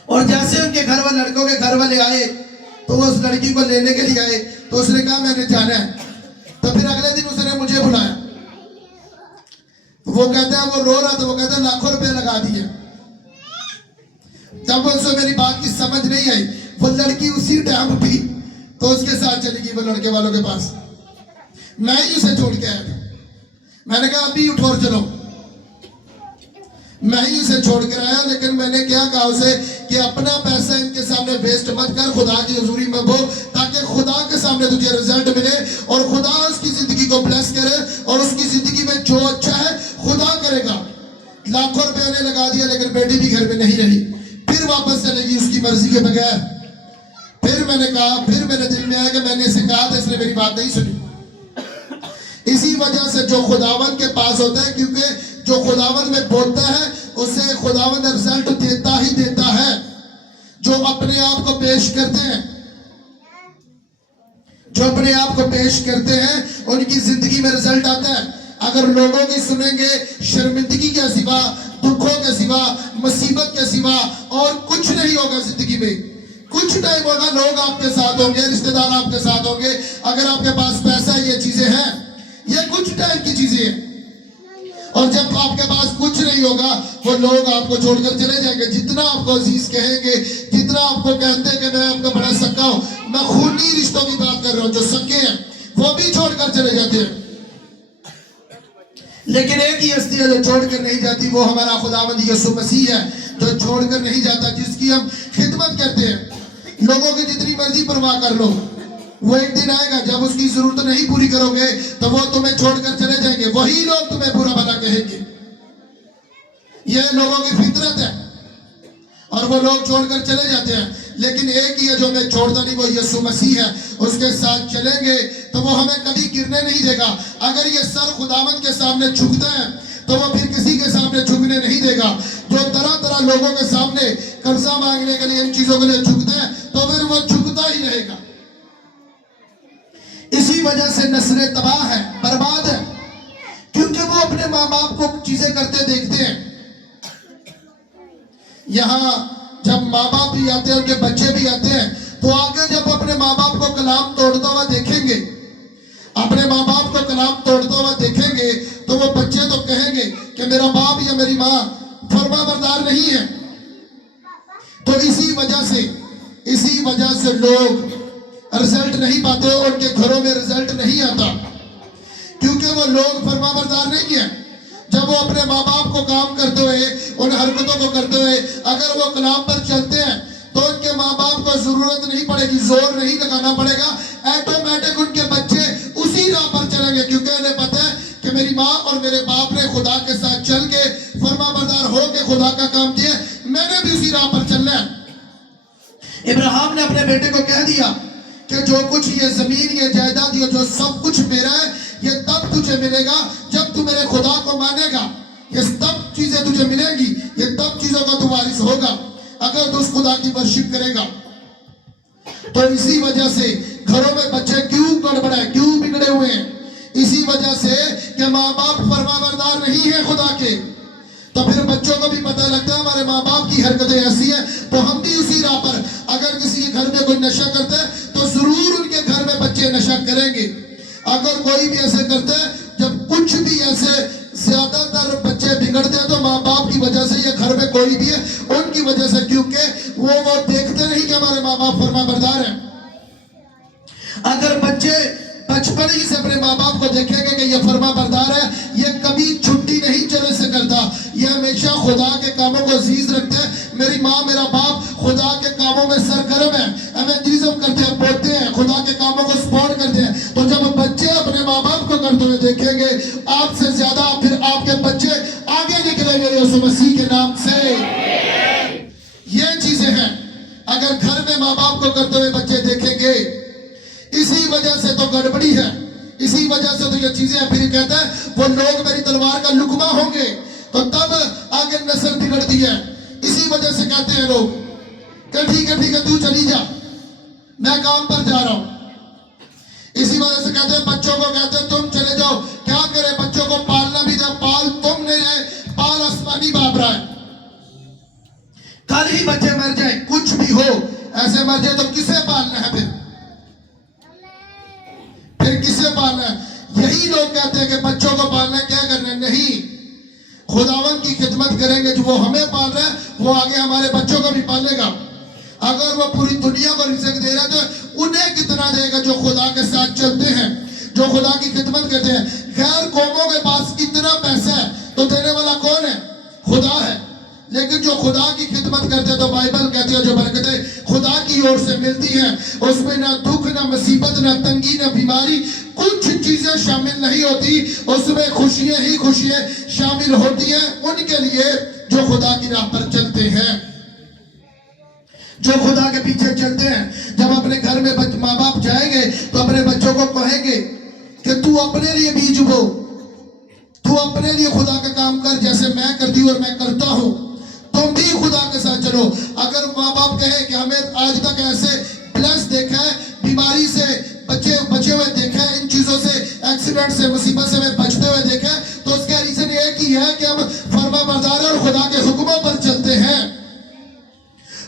और जैसे उनके घर वाले, लड़कों के घर वाले आए, तो वो उस लड़की को लेने के लिए आए, तो उसने कहा मैंने जाना है। तो फिर अगले दिन उसने मुझे बुलाया, वो कहता है, वो रो रहा था, वो कहता है लाखों रुपए लगा दिए। जब उसे मेरी बात की समझ नहीं आई, वो लड़की उसी टाइम उठी तो उसके साथ चली गई वो लड़के वालों के पास। मैं ही उसे छोड़ के आया था, मैंने कहा अभी उठो और चलो, मैं ही उसे छोड़ कर आया। लेकिन मैंने क्या कहा उसे कि अपना पैसा इनके सामने वेस्ट मत कर, खुदा की हजूरी में बो, ताकि खुदा के सामने तुझे रिजल्ट मिले और खुदा उसकी जिंदगी को ब्लेस करे, और उसकी जिंदगी में जो अच्छा है खुदा करेगा। लाखों रुपए ने लगा दिया, लेकिन बेटी भी घर में नहीं रही, फिर वापस चलेगी उसकी मर्जी के बगैर। फिर मैंने कहा, फिर मेरे दिल में आया कि मैंने इसे कहा था, इसने मेरी बात नहीं सुनी। इसी वजह से जो खुदावंद के पास होता है, क्योंकि जो खुदावंद में बोलता है उसे खुदावंद रिजल्ट देता ही देता है। जो अपने आप को पेश करते हैं, जो अपने आप को पेश करते हैं, उनकी जिंदगी में रिजल्ट आता है। अगर लोगों की सुनेंगे, शर्मिंदगी के सिवा, दुखों के सिवा, मुसीबत के सिवा और कुछ नहीं होगा जिंदगी में। कुछ टाइम होगा, लोग आपके साथ होंगे, रिश्तेदार आपके साथ होंगे, अगर आपके पास पैसा, ये चीजें हैं, ये कुछ टाइम की चीजें हैं। और जब आपके पास कुछ नहीं होगा, वो लोग आपको छोड़कर चले जाएंगे। जितना आपको अजीज कहेंगे, जितना आपको कहते हैं कि मैं आपका बड़ा सक्का हूं, मैं खूनी रिश्तों की बात कर रहा हूं, जो सक्के हैं वो भी छोड़कर चले जाते हैं। लेकिन एक ही हस्ती है जो छोड़कर नहीं जाती, वो हमारा खुदावंद यीशु मसीह है, जो छोड़कर नहीं जाता, जिसकी हम खिदमत करते हैं। लोगों की जितनी मर्जी परवाह कर लो, वो एक दिन आएगा जब उसकी जरूरत नहीं पूरी करोगे तो वो तुम्हें छोड़कर चले जाएंगे, वही लोग तुम्हें बुरा भला कहेंगे। यह लोगों की फितरत है, और वो लोग छोड़कर चले जाते हैं। लेकिन एक ही है जो हमें छोड़ता नहीं, वो यीशु मसीह है। उसके साथ चलेंगे तो वो हमें कभी गिरने नहीं देगा। अगर ये सर खुदावंद के सामने झुकता है तो वो फिर किसी के सामने झुकने नहीं देगा। जो तरह तरह लोगों के सामने कर्जा मांगने के लिए, इन चीजों के लिए झुकते हैं, तो फिर वो झुकता ही रहेगा। इसी वजह से नस्लें तबाह है, बर्बाद है, क्योंकि वो अपने माँ बाप को चीजें करते देखते हैं। यहाँ जब माँ बाप भी आते हैं, उनके बच्चे भी आते हैं, तो आगे जब अपने माँ बाप को कलाम तोड़ता हुआ देखेंगे, अपने माँ बाप को कलाम तोड़ता हुआ देखेंगे, तो वो बच्चे तो कहेंगे कि मेरा बाप या मेरी माँ फरमाबरदार नहीं है। तो इसी वजह से लोग रिजल्ट नहीं पाते, उनके घरों में रिजल्ट नहीं आता, क्योंकि वो लोग फरमाबरदार नहीं है। जब वो अपने माँ बाप को काम करते हुए, उन हरकतों को करते हुए अगर वो कलाम पर चलते हैं, तो उनके माँ बाप को जरूरत नहीं पड़ेगी, जोर नहीं लगाना पड़ेगा, ऑटोमेटिक उनके बच्चे उसी राह पर चलेंगे, क्योंकि उन्हें पता है कि मेरी माँ और मेरे बाप ने खुदा के साथ चल के फरमाबरदार हो के खुदा का काम किया, मैंने भी उसी राह पर चलना है। इब्राहिम ने अपने बेटे को कह दिया कि जो कुछ ये जमीन, ये जायदाद, ये जो सब कुछ मेरा है, ये तब तुझे मिलेगा जब तू मेरे खुदा को मानेगा। ये तब चीजें तुझे मिलेंगी, ये तब चीजों का तू वारिस होगा अगर तू उस खुदा की वर्शिप करेगा। तो इसी वजह से घरों में बच्चे क्यों गड़बड़े, क्यों बिगड़े हुए हैं? इसी वजह से कि माँ बाप फरमाबरदार नहीं है खुदा के। तो फिर बच्चों को भी पता लगता है हमारे माँ बाप की हरकतें ऐसी है, तो हम भी उसी राह पर। अगर किसी के घर में कोई नशा करता है, तो जरूर उनके घर में बच्चे नशा करेंगे। अगर कोई भी ऐसे करता है, जब कुछ भी ऐसे ज्यादातर बच्चे बिगड़ते हैं, तो माँ बाप की वजह से, या घर में कोई भी है उनकी वजह से, क्योंकि वो देखते नहीं कि हमारे माँ बाप फरमाबरदार हैं। अगर बच्चे बचपन ही से अपने माँ बाप को देखेंगे कि ये फरमाबरदार है, ये कभी छुट्टी नहीं चले से करता, ये हमेशा खुदा के कामों को अजीज रखते हैं। मेरी माँ मेरा बाप खुदा के कामों में सरगर्म है, एवेंजलिज्म करते हैं, बोलते हैं, खुदा के कामों को सपोर्ट करते हैं। तो जब बच्चे अपने माँ बाप को करते हुए देखेंगे, आपसे ज्यादा फिर आपके बच्चे आगे निकलेंगे यीशु मसीह के नाम से। ये चीजें हैं, अगर घर में माँ बाप को करते हुए बच्चे देखेंगे, इसी वजह से तो गड़बड़ी है, इसी वजह से तो ये चीजें। फिर कहता है वो लोग मेरी तलवार का लुकमा होंगे, तो तब आगे नस्ल बिगड़ती है। इसी वजह से कहते हैं लोग कि ठीक है तू चली जा, मैं काम पर जा रहा हूं। इसी वजह से कहते हैं बच्चों को, कहते हैं तुम चले जाओ। क्या करे, बच्चों को पालना भी था, पाल तुम नहीं रहे, पाल आसमानी बाप रहा है। कल ही बच्चे मर जाए, कुछ भी हो, ऐसे मर जाए तो किसे पालना है? फिर किसे पालना है? यही लोग कहते हैं कि बच्चों को पालना है, क्या करना है? नहीं, खुदावन की खिदमत करेंगे। जो वो हमें पाल रहा है, वो आगे हमारे बच्चों को भी पालेगा। अगर वो पूरी दुनिया को रिज़्क दे रहा है, तो उन्हें कितना देगा जो खुदा के साथ चलते हैं, जो खुदा की खिदमत करते हैं। गैर कौमों के पास इतना पैसा है, तो देने वाला कौन है? खुदा है। लेकिन जो खुदा की खिदमत करते हैं, तो बाइबल कहती है जो बरकतें खुदा की ओर से मिलती हैं, उसमें ना दुख, ना मुसीबत, ना तंगी, ना बीमारी, कुछ चीजें शामिल नहीं होती। उसमें खुशियां ही खुशियां शामिल होती हैं उनके लिए जो खुदा की राह पर चलते हैं, जो खुदा के पीछे चलते हैं। जब अपने घर में माँ बाप जाएंगे, तो अपने बच्चों को कहेंगे कि तू अपने लिए बीज बो, तू अपने लिए खुदा का काम कर, जैसे मैं करती हूँ और मैं करता हूँ, तुम भी खुदा के साथ चलो। अगर माँ बाप कहे कि हमें आज तक ऐसे प्लस देखा है, बीमारी से बचे हुए देखा है, इन चीजों से, एक्सीडेंट से, मुसीबत से हमें बचते हुए देखा है, तो उसका रीजन एक ही है कि हम फरमाबरदार और खुदा के हुक्मों पर चलते हैं,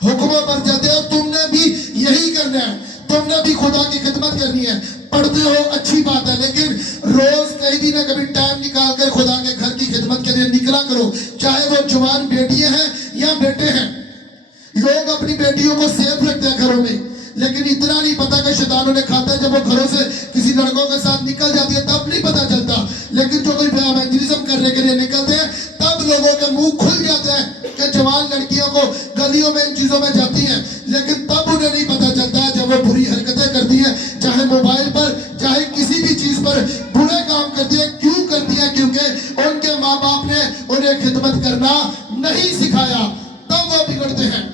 हुक्मों पर चलते हैं। तुमने भी यही करना है, तुमने भी खुदा की खिदमत करनी है। पढ़ते हो अच्छी बात है, लेकिन रोज कहीं भी ना कभी टाइम निकाल कर खुदा के घर की खिदमत के लिए निकला करो। चाहे वो जवान बेटियां हैं या बेटे हैं। लोग अपनी बेटियों को सेफ रखते हैं घरों में, लेकिन इतना नहीं पता कि शैतान उन्हें खाता है। जब वो घरों से किसी लड़कों के साथ निकल जाती है, तब नहीं पता चलता। लेकिन जो कोई इवेंजलिज्म करने के लिए निकलते हैं, तब लोगों के मुंह खुल जाते हैं कि जवान लड़कियों को गलियों में इन चीजों में जाती हैं, लेकिन तब उन्हें नहीं पता चलता है जब वो बुरी हरकतें करती हैं, चाहे मोबाइल पर, चाहे किसी भी चीज पर बुरे काम करती है। क्यों करती है? क्योंकि उनके माँ बाप ने उन्हें खिदमत करना नहीं सिखाया, तब वो बिगड़ते हैं,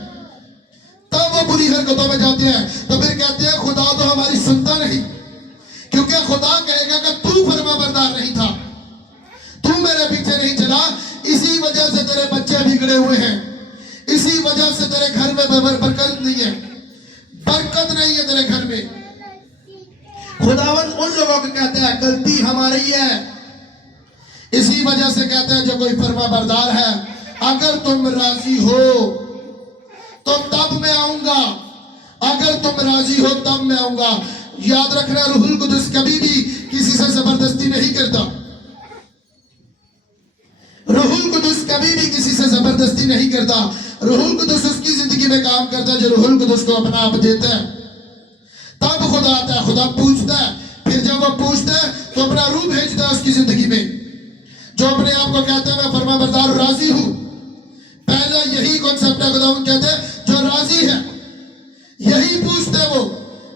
तब वो बुरी हरकतों में जाते हैं। तो फिर कहते हैं खुदा तो हमारी सुनता नहीं, क्योंकि खुदा कहेगा कि तू फरमाबरदार नहीं था, तू मेरे पीछे नहीं चला, इसी वजह से तेरे बच्चे बिगड़े हुए हैं, इसी वजह से तेरे घर में बरकत नहीं है, बरकत नहीं है तेरे घर में। खुदावंद उन लोगों को कहते हैं गलती हमारी है, इसी वजह से कहते हैं जो कोई फर्मा बरदार है, अगर तुम राजी हो तो तब मैं आऊंगा, अगर तुम राजी हो तब मैं आऊंगा। याद रखना, रूहुल कुदुस कभी भी किसी से जबरदस्ती नहीं करता, रूहुल कुदुस कभी भी किसी से जबरदस्ती नहीं करता। रूहुल कुदुस उसकी जिंदगी में काम करता है जो रूहुल कुदुस को अपना आप देता है, तब खुदा आता है, खुदा पूछता है, फिर जब वो पूछता है तो अपना रूह भेजता है उसकी जिंदगी में। जो अपने आप को कहता है मैं फर्मा बरदार राजी हूं, पहला यही कॉन्सेप्ट है। खुदा कहते हैं जो राजी है, यही पूछते हैं वो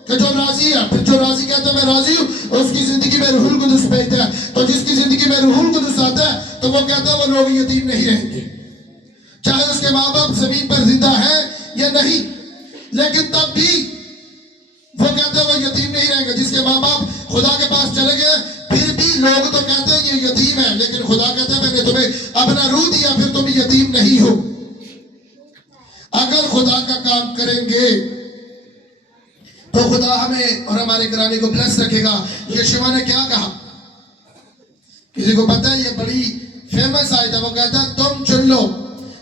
कि जो राजी है, फिर जो राजी कहता है मैं राजी हूं, उसकी जिंदगी में रूहुल कुदुस भेजता है। तो जिसकी जिंदगी में रूहुल कुदुस आता है तो वो कहता है वो लोग यतीम नहीं रहेंगे, चाहे उसके माँ बाप जमीन पर जिंदा है या नहीं, लेकिन तब भी वो कहते हैं वो यतीम नहीं रहेंगे। जिसके माँ बाप खुदा के पास चले गए, फिर भी लोग तो कहते हैं ये यतीम है, लेकिन खुदा कहता है मैंने तुम्हें अपना रूह दिया, फिर तुम यतीम नहीं हो। अगर खुदा का काम करेंगे तो खुदा हमें और हमारे घराने को ब्लेस रखेगा। यीशु ने क्या कहा, किसी को पता है? ये बड़ी फेमस आयत है। वो कहता है तुम चुन लो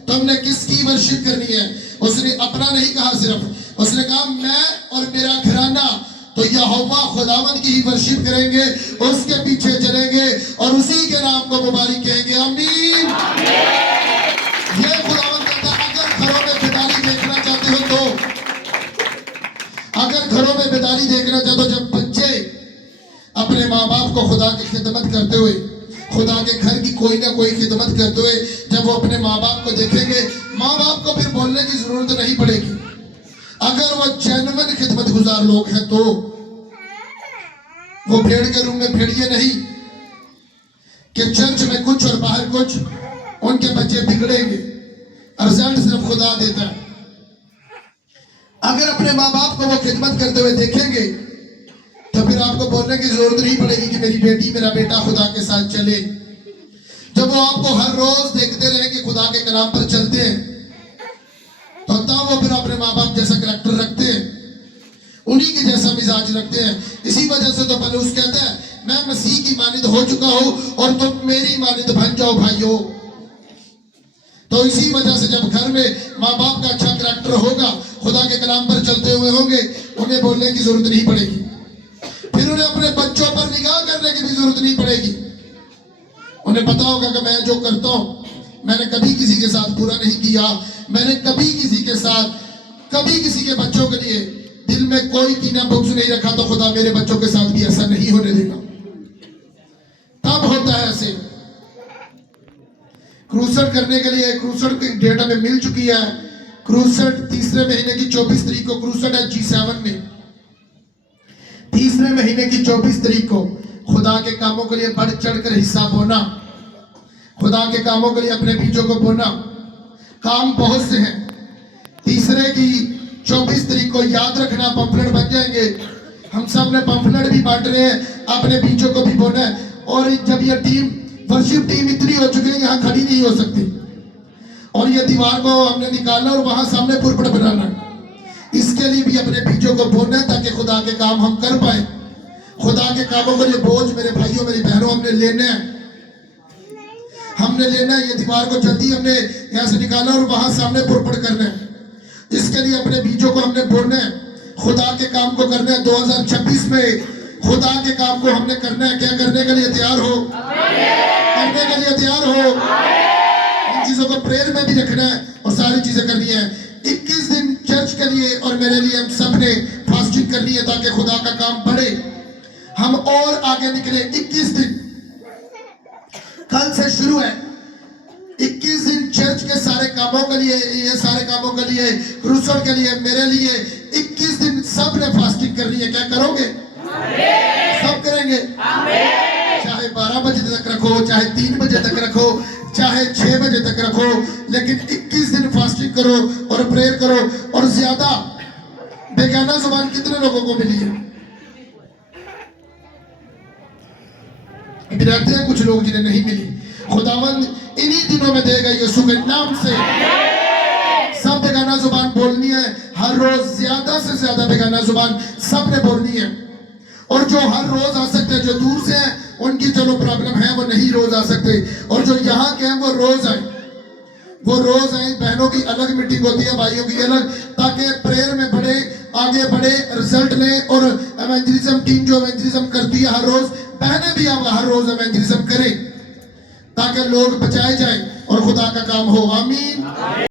तुमने किसकी वर्शिप करनी है। उसने अपना नहीं कहा, सिर्फ उसने कहा मैं और मेरा घराना तो यहोवा खुदावंद की ही वर्शिप करेंगे, उसके पीछे चलेंगे और उसी के नाम को मुबारक कहेंगे। आमीन। ये खुदावंद कहता है अगर घरों में बेदारी देखना चाहते हो तो, अगर घरों में बेदारी देखना चाहते हो, जब बच्चे अपने माँ बाप को खुदा की खिदमत करते हुए, खुदा के घर की कोई ना कोई खिदमत करते हुए, जब वो अपने माँ बाप को देखेंगे, माँ बाप को फिर बोलने की जरूरत नहीं पड़ेगी। अगर वो जेन्युइन खिदमत गुजार लोग हैं तो वो भेड़ के रूम में भेड़िए नहीं कि चर्च में कुछ और बाहर कुछ, उनके बच्चे बिगड़ेंगे। रिजल्ट सिर्फ खुदा देता है। अगर अपने माँ बाप को वो खिदमत करते हुए देखेंगे तो फिर आपको बोलने की जरूरत नहीं पड़ेगी कि मेरी बेटी मेरा बेटा खुदा के साथ चले। जब वो आपको हर रोज देखते रहेंगे खुदा के कलाम पर चलते हैं, तो तब वो फिर अपने माँ बाप जैसा करैक्टर रखते हैं, उन्हीं के जैसा मिजाज रखते हैं। इसी वजह से तो पलूस कहता है मैं मसीह की मानिद हो चुका हूं और तुम मेरी मानिद बन जाओ भाइयों। तो इसी वजह से जब घर में माँ बाप का अच्छा करैक्टर होगा, खुदा के कलाम पर चलते हुए होंगे, उन्हें बोलने की जरूरत नहीं पड़ेगी। फिर उन्हें अपने बच्चों पर निगाह करने की भी जरूरत नहीं पड़ेगी। उन्हें पता होगा कि मैं जो करता हूं मैंने कभी किसी के साथ बुरा नहीं किया, मैंने कभी किसी के साथ, कभी किसी के बच्चों के लिए दिल में कोई कीना बुग्ज नहीं रखा, तो खुदा मेरे बच्चों के साथ भी ऐसा नहीं होने देगा। तब होता है ऐसे। क्रूसेड करने के लिए क्रूसेड की डेट हमें मिल चुकी है। क्रूसेड तीसरे महीने की 24 तारीख को क्रूसेड है G7 में। तीसरे महीने की 24 तारीख को खुदा के कामों के लिए बढ़ चढ़कर हिस्सा बोना, खुदा के कामों के लिए अपने बीजों को बोना। काम बहुत से हैं। तीसरे की 24 तारीख को याद रखना पंफलेट बन जाएंगे। हम सब ने पंफलेट भी बांट रहे हैं, अपने बीजों को भी बोना है। और जब ये टीम वर्शिप टीम इतनी हो चुकी है यहाँ खड़ी नहीं हो सकती, और ये दीवार को हमने निकालना और वहां सामने पुरपट बनाना। इसके लिए भी अपने बीजों को बोना है ताकि खुदा के काम हम कर पाए। खुदा के कामों के लिए बोझ मेरे भाइयों मेरी बहनों हमने लेना है, हमने लेना है। ये दीवार को जल्दी हमने यहाँ से निकालना और वहां सामने पुरपट करना है। इसके लिए अपने बीजों को हमने बोना है, खुदा के काम को करना है। 2026 में खुदा के काम को हमने करना है। क्या करने के लिए तैयार हो? करने के लिए तैयार हो? इन चीजों को प्रेयर में भी रखना है और सारी चीजें करनी है। 21 दिन चर्च के लिए और मेरे लिए हम सब ने फास्टिंग करनी है ताकि खुदा का काम बढ़े, हम और आगे निकले। 21 दिन कल से शुरू है। 21 दिन चर्च के सारे कामों के लिए, ये सारे कामों के लिए, क्रूसेड के लिए, मेरे लिए 21 दिन सब ने फास्टिंग करनी है। क्या करोगे? सब करेंगे। चाहे 12 बजे तक रखो, चाहे 3 बजे तक रखो, चाहे 6 बजे तक रखो, लेकिन 21 दिन फास्टिंग करो और प्रेयर करो। और ज्यादा बेगाना जुबान कितने लोगों को मिली है? रहते हैं कुछ लोग जिन्हें नहीं मिली। खुदावंद इन्हीं दिनों में देगा यीशु के नाम से। सब बेगाना जुबान बोलनी है, हर रोज ज्यादा से ज्यादा बेगाना जुबान सबने बोलनी है। और जो हर रोज आ सकते हैं, जो दूर से हैं उनकी चलो प्रॉब्लम है, वो नहीं रोज आ सकते, और जो यहाँ के हैं वो रोज आए, वो रोज आए। बहनों की अलग मीटिंग होती है, भाइयों की अलग, ताकि प्रेयर में बढ़े, आगे बढ़े, रिजल्ट लें। और एवेंजलिज्म टीम जो एवेंजलिज्म करती है हर रोज, बहनें भी अब हर रोज एवेंजलिज्म करें ताकि लोग बचाए जाए और खुदा का काम हो। आमीन।